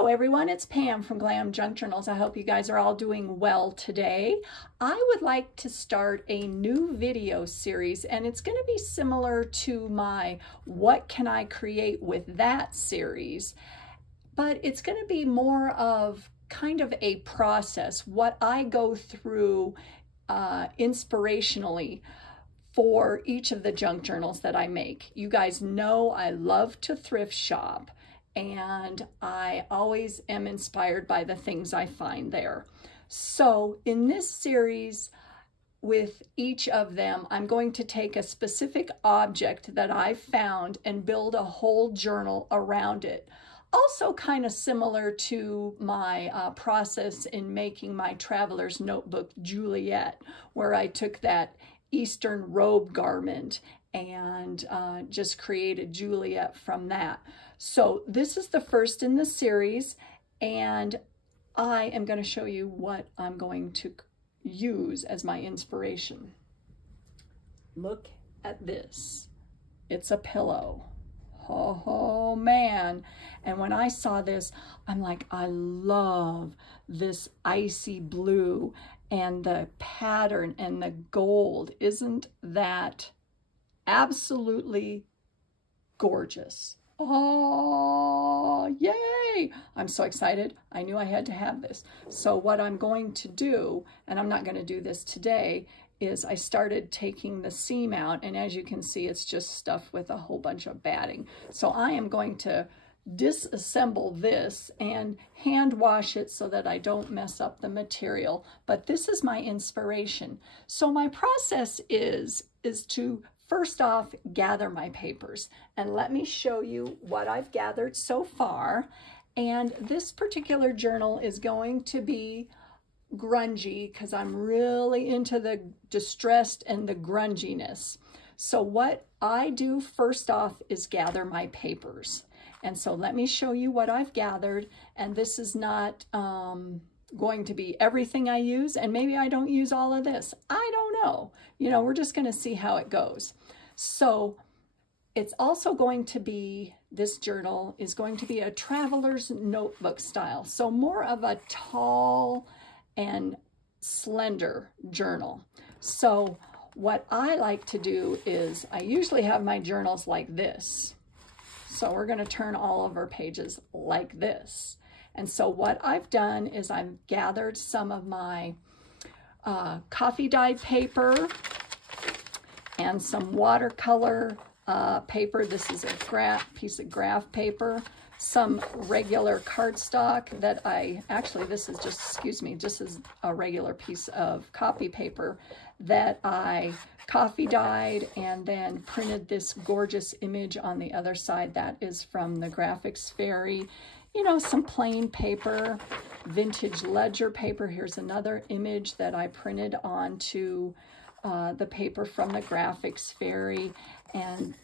Hello everyone, it's Pam from GlamJunkJournals. I hope you guys are all doing well today. I would like to start a new video series, and it's going to be similar to my What Can I Create With That series, but it's going to be more of kind of a process, what I go through inspirationally for each of the junk journals that I make. You guys know I love to thrift shop, and I always am inspired by the things I find there. So in this series, with each of them, I'm going to take a specific object that I found and build a whole journal around it. Also kind of similar to my process in making my traveler's notebook, Juliet, where I took that Eastern robe garment and just created Juliet from that. So this is the first in the series, and I am going to show you what I'm going to use as my inspiration. Look at this. It's a pillow. Oh man. And when I saw this, I'm like, I love this icy blue and the pattern and the gold. Isn't that absolutely gorgeous? Oh, yay! I'm so excited. I knew I had to have this. So what I'm going to do, and I'm not going to do this today, is I started taking the seam out, and as you can see, it's just stuffed with a whole bunch of batting. So I am going to disassemble this and hand wash it so that I don't mess up the material. But this is my inspiration. So my process is to first off gather my papers, and let me show you what I've gathered so far. And this particular journal is going to be grungy because I'm really into the distressed and the grunginess. So what I do first off is gather my papers. And so let me show you what I've gathered. And this is not going to be everything I use, and maybe I don't use all of this. I don't know. You know, we're just going to see how it goes. So it's also going to be, this journal is going to be a traveler's notebook style. So more of a tall and slender journal. So what I like to do is I usually have my journals like this. So we're going to turn all of our pages like this. And so what I've done is I've gathered some of my coffee dyed paper and some watercolor paper. This is a piece of graph paper, some regular cardstock that this is just, excuse me, just as a regular piece of copy paper that I coffee dyed and then printed this gorgeous image on the other side. That is from the Graphics Fairy. You know, some plain paper, vintage ledger paper. Here's another image that I printed onto the paper from the Graphics Fairy. And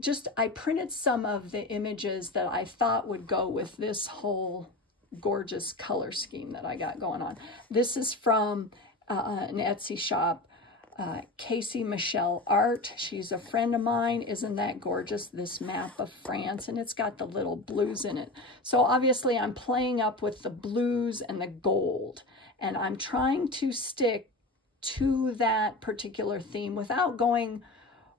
just, I printed some of the images that I thought would go with this whole gorgeous color scheme that I got going on. This is from an Etsy shop, CaseyMichelleArt. She's a friend of mine. Isn't that gorgeous? This map of France, and it's got the little blues in it. So obviously I'm playing up with the blues and the gold, and I'm trying to stick to that particular theme without going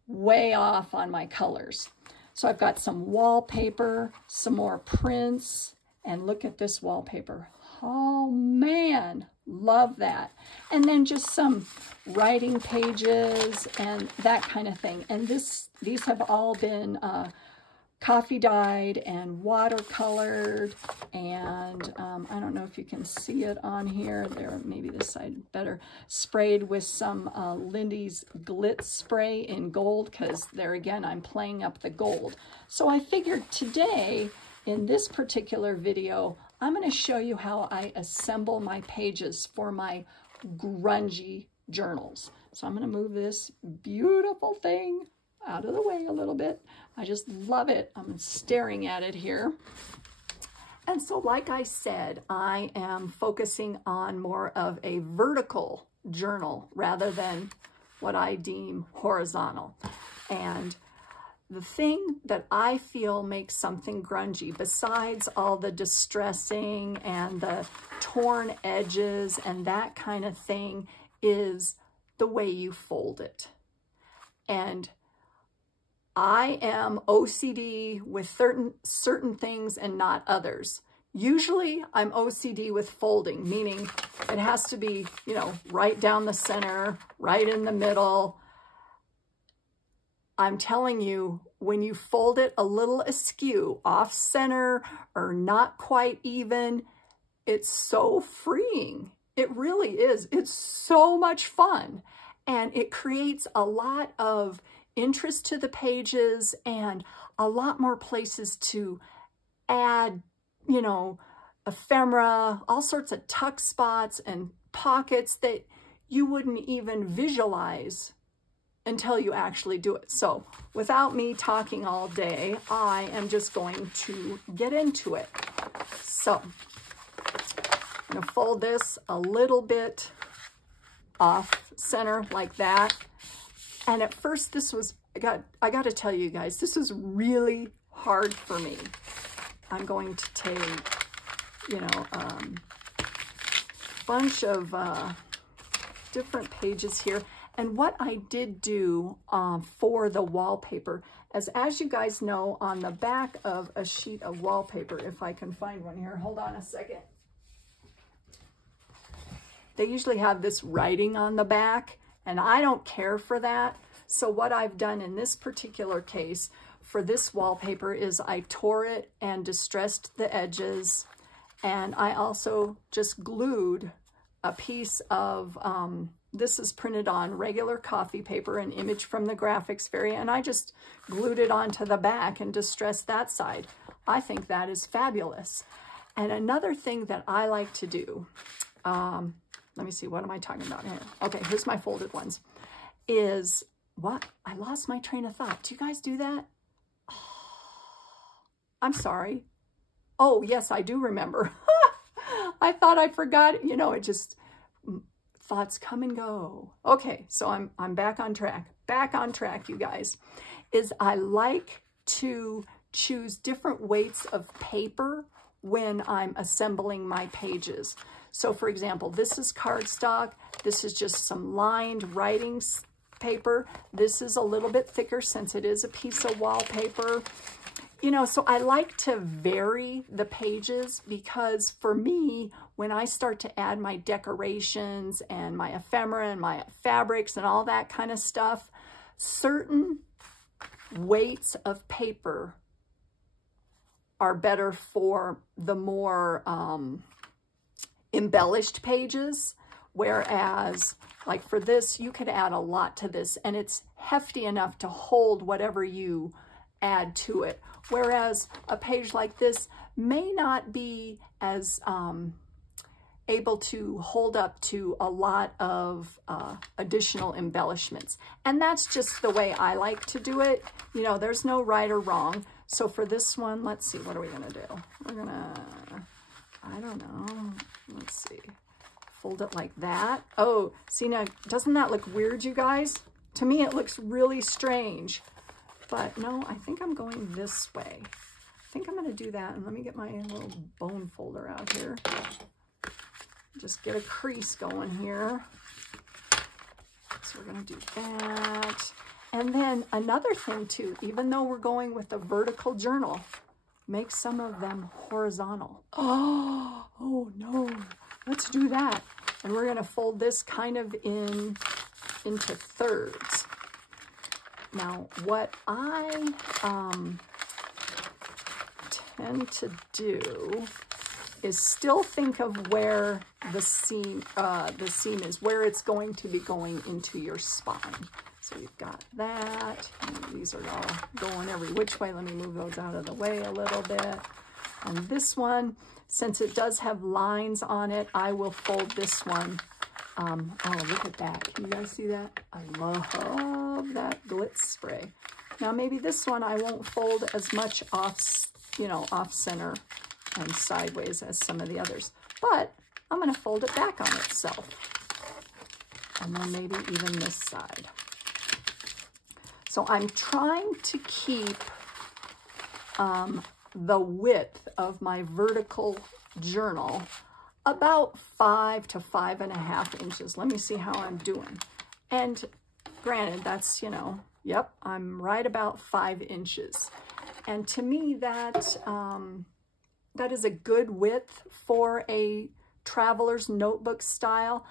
way off on my colors. So I've got some wallpaper, some more prints, and look at this wallpaper. Oh man, love that. And then just some writing pages and that kind of thing. And these have all been coffee dyed and watercolored, and I don't know if you can see it on here. There, maybe this side better. Sprayed with some Lindy's Glitz spray in gold, because there again, I'm playing up the gold. So I figured today, in this particular video, I'm going to show you how I assemble my pages for my grungy journals. So I'm going to move this beautiful thing out of the way a little bit. I just love it. I'm staring at it here. And so like I said, I am focusing on more of a vertical journal rather than what I deem horizontal. And the thing that I feel makes something grungy, besides all the distressing and the torn edges and that kind of thing, is the way you fold it. And I am OCD with certain things and not others. Usually I'm OCD with folding, meaning it has to be, you know, right down the center, right in the middle. I'm telling you, when you fold it a little askew, off center, or not quite even, it's so freeing. It really is. It's so much fun. And it creates a lot of interest to the pages and a lot more places to add, you know, ephemera, all sorts of tuck spots and pockets that you wouldn't even visualize until you actually do it. So without me talking all day, I am just going to get into it. So I'm going to fold this a little bit off center like that. And at first this was, I got to tell you guys, this is really hard for me. I'm going to take, you know, a bunch of different pages here. And what I did do for the wallpaper, as you guys know, on the back of a sheet of wallpaper, if I can find one here, hold on a second. They usually have this writing on the back, and I don't care for that. So what I've done in this particular case for this wallpaper is I tore it and distressed the edges, and I also just glued a piece of, this is printed on regular coffee paper, an image from the graphics fairy, and I just glued it onto the back and distressed that side. I think that is fabulous. And another thing that I like to do, let me see, what am I talking about here? Okay, here's my folded ones, is what? I lost my train of thought. Do you guys do that? Oh, I'm sorry. Oh, yes, I do remember. I thought I forgot. You know, it just, thoughts come and go. Okay, so I'm back on track. Back on track, you guys. Is I like to choose different weights of paper when I'm assembling my pages. So for example, this is cardstock. This is just some lined writing paper. This is a little bit thicker since it is a piece of wallpaper. You know, so I like to vary the pages because for me, when I start to add my decorations and my ephemera and my fabrics and all that kind of stuff, certain weights of paper are better for the more embellished pages, whereas like for this, you could add a lot to this and it's hefty enough to hold whatever you add to it. Whereas a page like this may not be as able to hold up to a lot of additional embellishments. And that's just the way I like to do it. You know, there's no right or wrong. So for this one, let's see, what are we gonna do? We're gonna, I don't know, let's see, fold it like that. Oh, see now, doesn't that look weird, you guys? To me, it looks really strange. But no, I think I'm going this way. I think I'm going to do that. And let me get my little bone folder out here. Just get a crease going here. So we're going to do that. And then another thing too, even though we're going with a vertical journal, make some of them horizontal. Oh no, let's do that. And we're going to fold this kind of into thirds. Now, what I tend to do is still think of where the seam is, where it's going to be going into your spine. So you've got that. And these are all going every which way. Let me move those out of the way a little bit. And this one, since it does have lines on it, I will fold this one. Oh, look at that. Can you guys see that? I love that glitz spray. Now, maybe this one I won't fold as much off, you know, off center and sideways as some of the others, but I'm going to fold it back on itself. And then maybe even this side. So I'm trying to keep the width of my vertical journal about 5 to 5.5 inches. Let me see how I'm doing. And granted, that's, you know, yep, I'm right about 5 inches. And to me, that is a good width for a traveler's notebook style.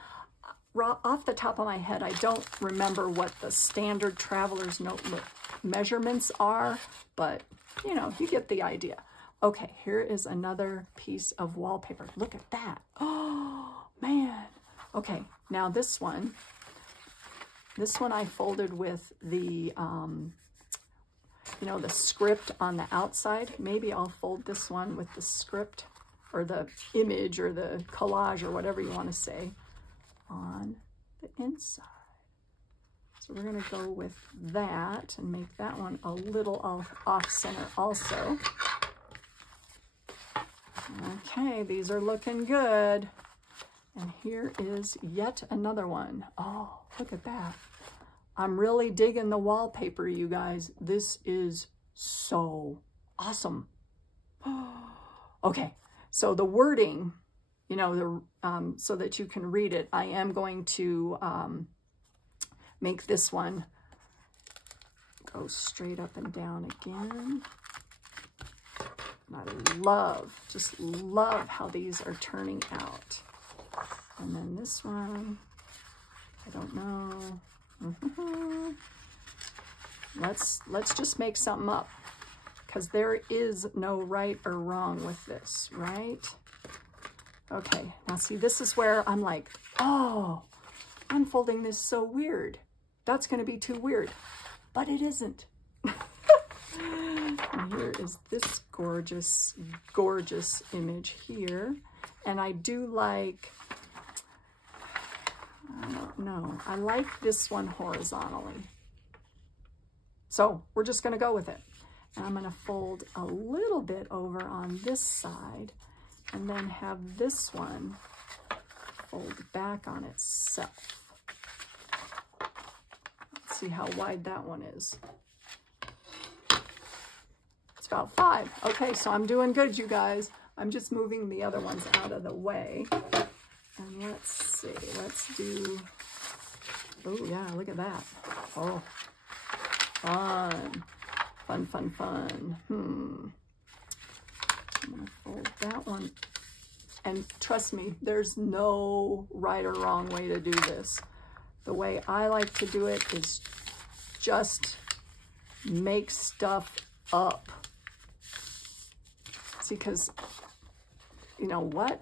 Off the top of my head, I don't remember what the standard traveler's notebook measurements are, but you know, you get the idea. Okay, here is another piece of wallpaper. Look at that. Oh, man. Okay, now this one I folded with the, you know, the script on the outside. Maybe I'll fold this one with the script or the image or the collage or whatever you want to say on the inside. So we're going to go with that and make that one a little off center also. Okay, these are looking good. And here is yet another one. Oh, look at that. I'm really digging the wallpaper, you guys. This is so awesome. Okay, so the wording, you know, so that you can read it, I am going to make this one go straight up and down again. And I love, just love how these are turning out. And then this one, I don't know. Let's just make something up, because there is no right or wrong with this, right? Okay, now see, this is where I'm like, oh, unfolding this so weird. That's going to be too weird, but it isn't. And here is this gorgeous, gorgeous image here. And I do like, I don't know, I like this one horizontally. So we're just going to go with it. And I'm going to fold a little bit over on this side and then have this one fold back on itself. Let's see how wide that one is. It's about 5. Okay, so I'm doing good, you guys. I'm just moving the other ones out of the way. And let's see, let's do, oh yeah, look at that. Oh, fun, fun, fun, fun. I'm gonna fold that one. And trust me, there's no right or wrong way to do this. The way I like to do it is just make stuff up. See, because, you know, what?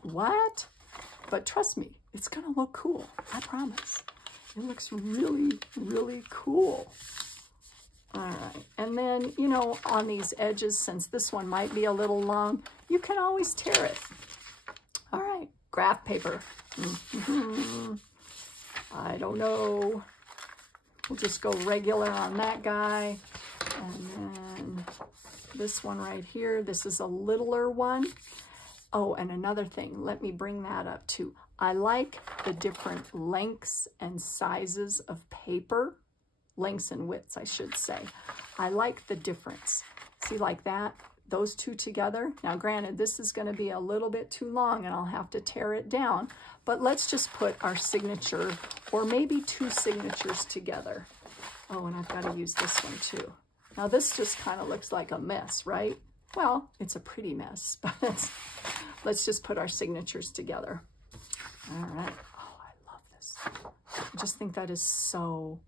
But trust me, it's gonna look cool, I promise. It looks really, really cool. All right, and then, you know, on these edges, since this one might be a little long, you can always tear it. All right, graph paper. I don't know. We'll just go regular on that guy. And then this one right here, this is a littler one. Oh, and another thing, let me bring that up too. I like the different lengths and sizes of paper, lengths and widths, I should say. I like the difference. See, like that, those two together. Now, granted, this is going to be a little bit too long and I'll have to tear it down, but let's just put our signature or maybe 2 signatures together. Oh, and I've got to use this one too. Now, this just kind of looks like a mess, right? Well, it's a pretty mess, but let's just put our signatures together. All right. Oh, I love this. I just think that is so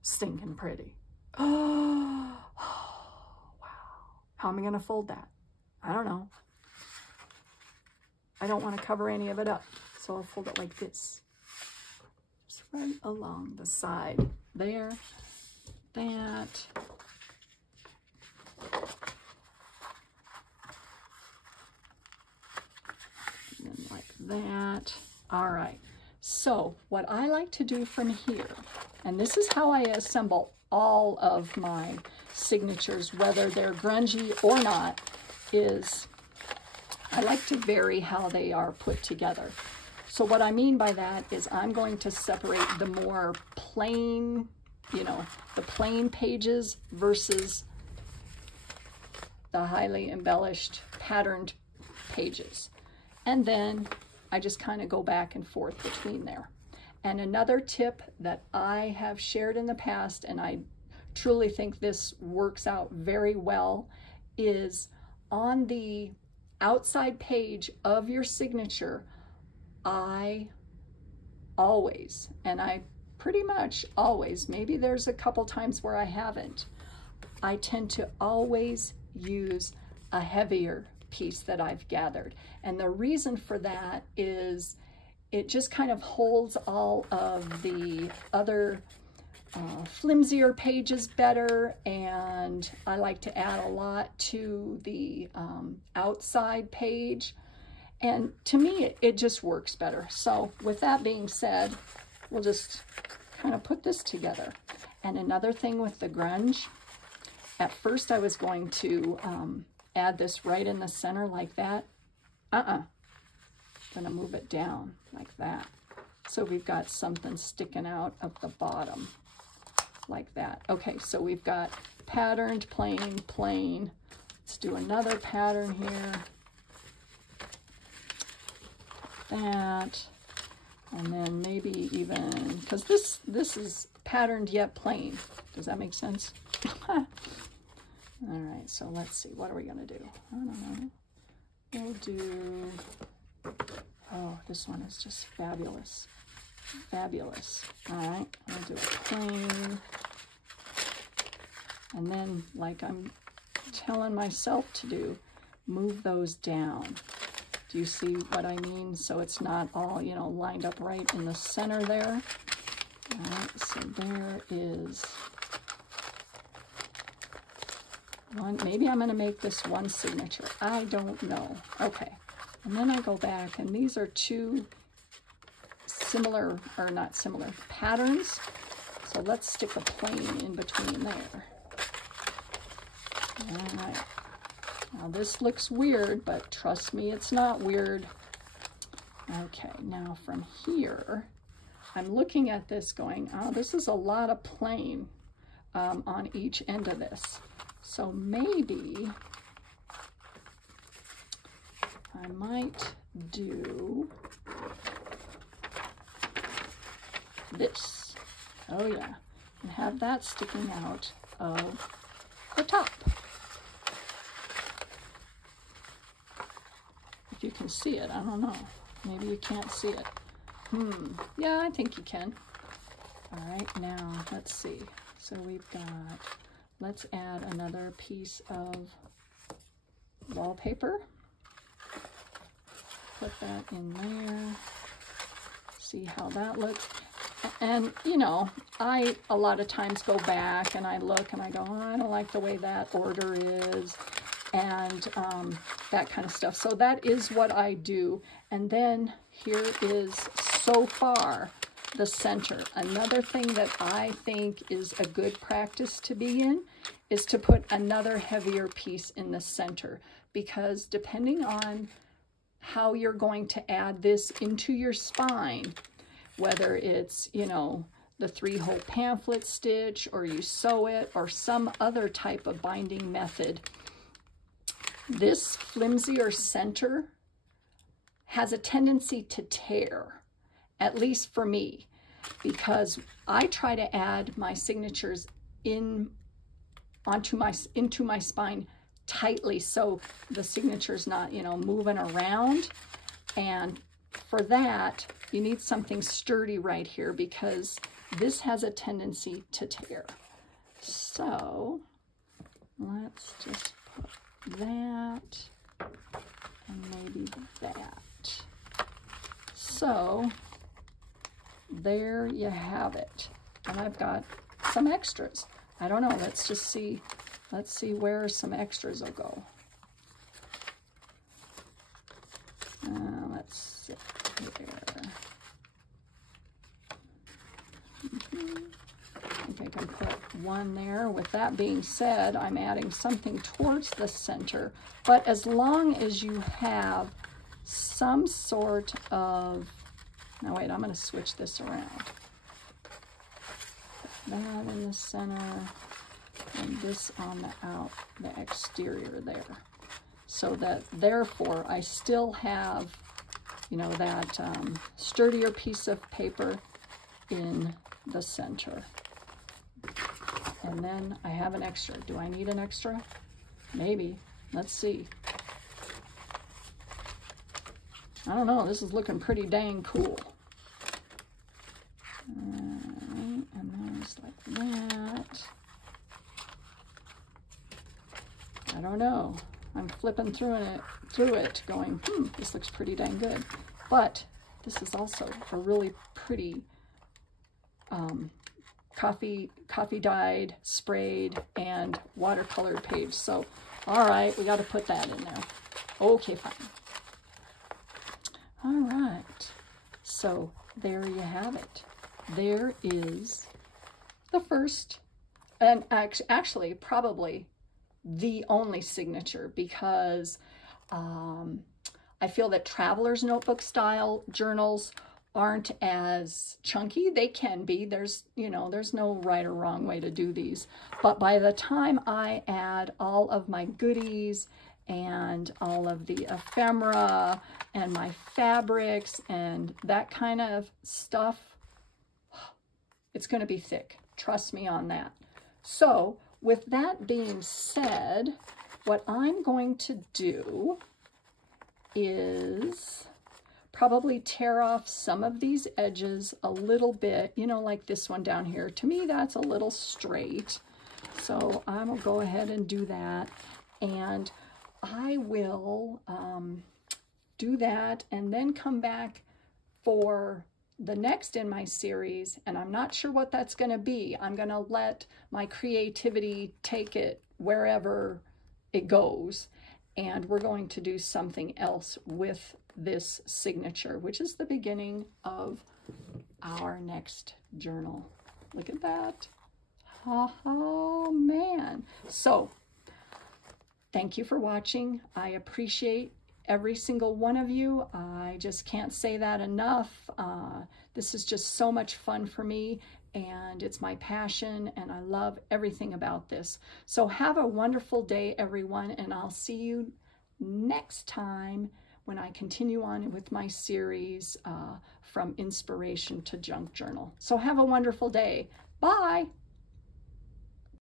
stinking pretty. Oh, wow. How am I going to fold that? I don't know. I don't want to cover any of it up, so I'll fold it like this. Just right along the side. There. That. And then like that. All right. So what I like to do from here, and this is how I assemble all of my signatures, whether they're grungy or not, is I like to vary how they are put together. So what I mean by that is I'm going to separate the more plain you know, the plain pages versus the highly embellished patterned pages. And then I just kind of go back and forth between there. And another tip that I have shared in the past, and I truly think this works out very well, is on the outside page of your signature, I always, and I pretty much always, maybe there's a couple times where I haven't, I tend to always use a heavier piece that I've gathered. And the reason for that is it just kind of holds all of the other flimsier pages better, and I like to add a lot to the outside page, and to me it just works better. So with that being said, we'll just kind of put this together. And another thing with the grunge, at first I was going to add this right in the center like that. I'm gonna move it down like that, so we've got something sticking out of the bottom like that. Okay, so we've got patterned, plain, plain. Let's do another pattern here. That, and then maybe even, because this is patterned yet plain. Does that make sense? All right, so let's see. What are we gonna do? I don't know. We'll do, oh, this one is just fabulous. Fabulous. All right, I'll do a plain. And then, like I'm telling myself to do, move those down. Do you see what I mean? So it's not all, you know, lined up right in the center there. All right, so there is one. Maybe I'm going to make this one signature. I don't know. Okay. And then I go back, and these are two similar, or not similar, patterns. So let's stick a plain in between there. All right. Now this looks weird, but trust me, it's not weird. Okay, now from here, I'm looking at this going, oh, this is a lot of plain on each end of this. So maybe I might do this. Oh yeah, and have that sticking out of the top. If you can see it, I don't know. Maybe you can't see it. Yeah, I think you can. All right, now let's see. So we've got, let's add another piece of wallpaper. Put that in there. See how that looks. And, you know, I a lot of times go back and I look and I go, oh, I don't like the way that order is, and that kind of stuff. So that is what I do. And then here is so far the center. Another thing that I think is a good practice to be in is to put another heavier piece in the center, because depending on how you're going to add this into your spine, whether it's, you know, the 3-hole pamphlet stitch, or you sew it, or some other type of binding method, this flimsier center has a tendency to tear, at least for me, because I try to add my signatures into my spine tightly, so the signature's not, you know, moving around. And for that, you need something sturdy right here, because this has a tendency to tear. So let's just put that, and maybe that. So there you have it. And I've got some extras. I don't know, let's just see. Let's see where some extras will go. Let's sit here. I think I can put one there. With that being said, I'm adding something towards the center, but as long as you have some sort of, now wait, I'm going to switch this around. that in the center, and this on the exterior there. So that, therefore, I still have, you know, that sturdier piece of paper in the center. And then I have an extra. Do I need an extra? Maybe. Let's see. I don't know. This is looking pretty dang cool. And then just like that. I don't know. I'm flipping through it going, this looks pretty dang good. But this is also a really pretty coffee dyed, sprayed, and watercolored page. So, all right, we got to put that in there. Okay, fine. All right. So there you have it. There is the first, and actually probably the only signature, because I feel that traveler's notebook style journals aren't as chunky. They can be. There's, you know, there's no right or wrong way to do these. But by the time I add all of my goodies and all of the ephemera and my fabrics and that kind of stuff, it's going to be thick. Trust me on that. So with that being said, what I'm going to do is probably tear off some of these edges a little bit, you know, like this one down here. To me, that's a little straight. So I'm gonna go ahead and do that. And I will do that and then come back for the next in my series. And I'm not sure what that's gonna be. I'm gonna let my creativity take it wherever it goes. And we're going to do something else with this signature, which is the beginning of our next journal. Look at that. Oh man. So thank you for watching. I appreciate every single one of you. I just can't say that enough. This is just so much fun for me, and it's my passion, and I love everything about this. So have a wonderful day, everyone, and I'll see you next time when I continue on with my series from inspiration to junk journal. So have a wonderful day. Bye.